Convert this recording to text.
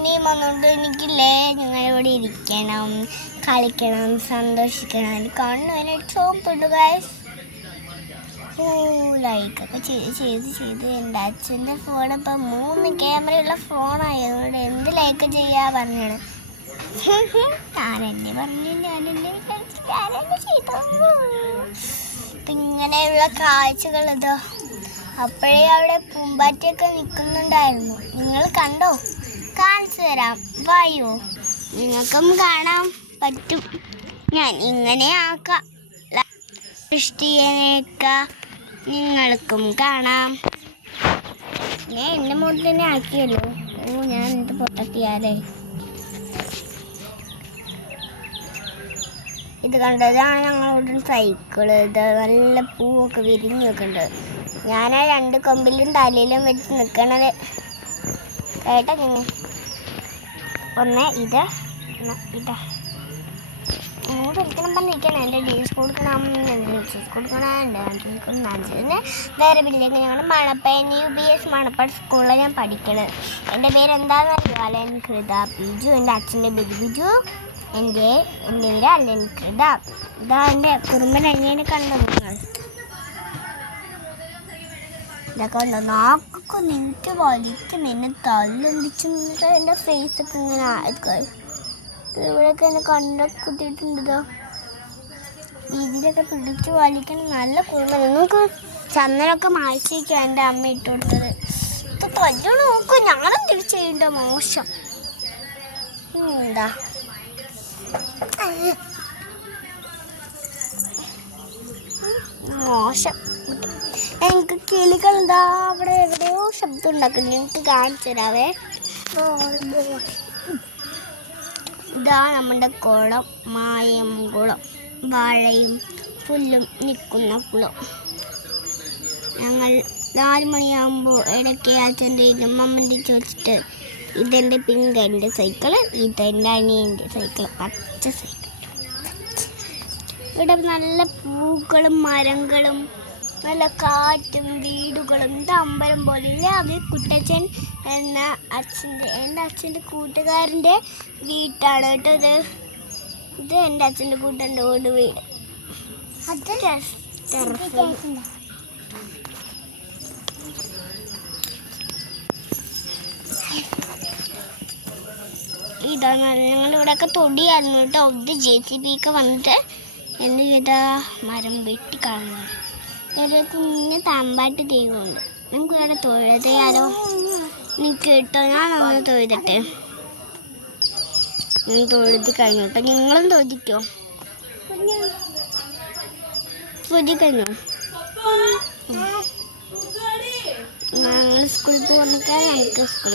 പിന്നെയും വന്നുകൊണ്ട് എനിക്കില്ലേ നിങ്ങളിവിടെ ഇരിക്കണം, കളിക്കണം, സന്തോഷിക്കണം. എനിക്ക് കണ്ണുവാനായിട്ട് ചോപ്പുണ്ട് ഗൈസ്. ലൈക്കൊക്കെ ചെയ്ത് എൻ്റെ അച്ഛൻ്റെ ഫോൺ ഇപ്പം 3 ക്യാമറയുള്ള ഫോണായതുകൊണ്ട് എന്ത് ലൈക്ക് ചെയ്യാ പറഞ്ഞാണ്. ഞാനെന്നെ പറഞ്ഞു, ഞാനെന്നെ ചെയ്തു. ഇങ്ങനെയുള്ള കാഴ്ചകൾ ഇതോ. അപ്പോഴേ അവിടെ പൂമ്പാറ്റയൊക്കെ നിൽക്കുന്നുണ്ടായിരുന്നു. നിങ്ങൾ കണ്ടോ? കാണിച്ചു തരാം, വായോ. നിങ്ങൾക്കും കാണാൻ പറ്റും. ഞാൻ ഇങ്ങനെ ആക്കാം, സൃഷ്ടിയേക്ക നിങ്ങൾക്കും കാണാം. ഞാൻ എൻ്റെ മുകളിൽ തന്നെ ആക്കിയല്ലോ. ഞാൻ എന്ത് പൊട്ടത്തിയാലേ. ഇത് കണ്ടതാണ് ഞങ്ങളുടെ സൈക്കിള്. ഇത് നല്ല പൂവൊക്കെ വിരിഞ്ഞൊക്കെ ഉണ്ട്. ഞാൻ ആ 2 കൊമ്പിലും തലയിലും വെച്ച് നിൽക്കണത് കേട്ടോ നിങ്ങൾ. ഒന്ന് ഇത് ഇതാ ഒരിക്കലും പറഞ്ഞിരിക്കണം. എൻ്റെ ഡീസ് കൊടുക്കണം, കൊടുക്കണം, എൻ്റെ വേറെ ബില്ലിങ്. ഞങ്ങൾ മണപ്പൻ UBS മണപ്പാട് സ്കൂളിലാണ് ഞാൻ പഠിക്കണത്. എൻ്റെ പേര് എന്താണെന്ന് അറിയുമോ? അലൻ കൃത ബിജു. എൻ്റെ അച്ഛൻ്റെ പേര് ബിജു. എൻ്റെ പേര് അലൻ കൃത. ഇതാ എൻ്റെ കുറുമ്പൻ അനിയനെ കണ്ടോ നിങ്ങൾ? ഇതൊക്കെ ഉണ്ടോ? നാക്കൊക്കെ നിന്നിട്ട് വലിച്ച് നിന്നെ തല്ലൊന്നിച്ച് എൻ്റെ ഫേസൊക്കെ ഇങ്ങനെ ആൾക്കാർ ഇവിടെയൊക്കെ എന്നെ കണ്ടൊക്കെ കുത്തിയിട്ടുണ്ടോ? ഇതിലൊക്കെ പിടിച്ച് വലിക്കണം. നല്ല കുറുമ്പൻ. നമുക്ക് ചന്ദനമൊക്കെ മായ്ച്ചേക്കാം എൻ്റെ അമ്മ ഇട്ട് കൊടുത്തത്. ഇത് തല്ലു നോക്കും. ഞാനും തിരിച്ച് ചെയ്യണ്ട. മോശം. എന്താ മോശം. എനിക്ക് കിളികൾ എന്താ അവിടെ എവിടെയോ ശബ്ദം ഉണ്ടാക്കുന്നു. എനിക്ക് കാണിച്ചു തരാവേ. ഇതാ നമ്മുടെ കുളം, മായം കുളം. വാഴയും പുല്ലും നിൽക്കുന്ന കുളം. ഞങ്ങൾ 4 മണിയാകുമ്പോൾ ഇടയ്ക്ക് അച്ഛൻ്റെയും അമ്മൻ്റെ ചോദിച്ചിട്ട് ഇതെൻ്റെ പിങ്കൻ്റെ സൈക്കിള്, ഇതെൻ്റെ അനിയൻ്റെ സൈക്കിള്, പച്ച സൈക്കിൾ. ഇവിടെ നല്ല പൂക്കളും മരങ്ങളും നല്ല കാറ്റും വീടുകളും. ഇത് അമ്പലം പോലെയില്ല. അത് കുട്ടച്ചൻ എൻ്റെ അച്ഛൻ്റെ കൂട്ടുകാരൻ്റെ വീട്ടാണ് കേട്ടോ. ഇത് എൻ്റെ അച്ഛൻ്റെ കൂട്ടൻ്റെ വീട്. ഇതാണ് ഞങ്ങളിവിടെയൊക്കെ തൊടിയായിരുന്നു കേട്ടോ. ഇത് JCB ഒക്കെ വന്നിട്ട് എന്ത് ചെയ്താ മരം വെട്ടിക്കളഞ്ഞു. ഒരു കുഞ്ഞ് തമ്പാട്ട് ദൈവമുണ്ട്. നമുക്ക് ഇവിടെ തൊഴുതയാലോ? എനിക്ക് കേട്ടോ, ഞാനൊന്ന് തൊഴുതട്ടെ. ഞാൻ തൊഴുതി കഴിഞ്ഞു കേട്ടോ. നിങ്ങളും തൊഴുതിക്കോ? തൊഴുതി കഴിഞ്ഞോ? ഞങ്ങൾ സ്കൂളിൽ പോകുന്നൊക്കെ ഞങ്ങൾക്ക് സ്കൂളിൽ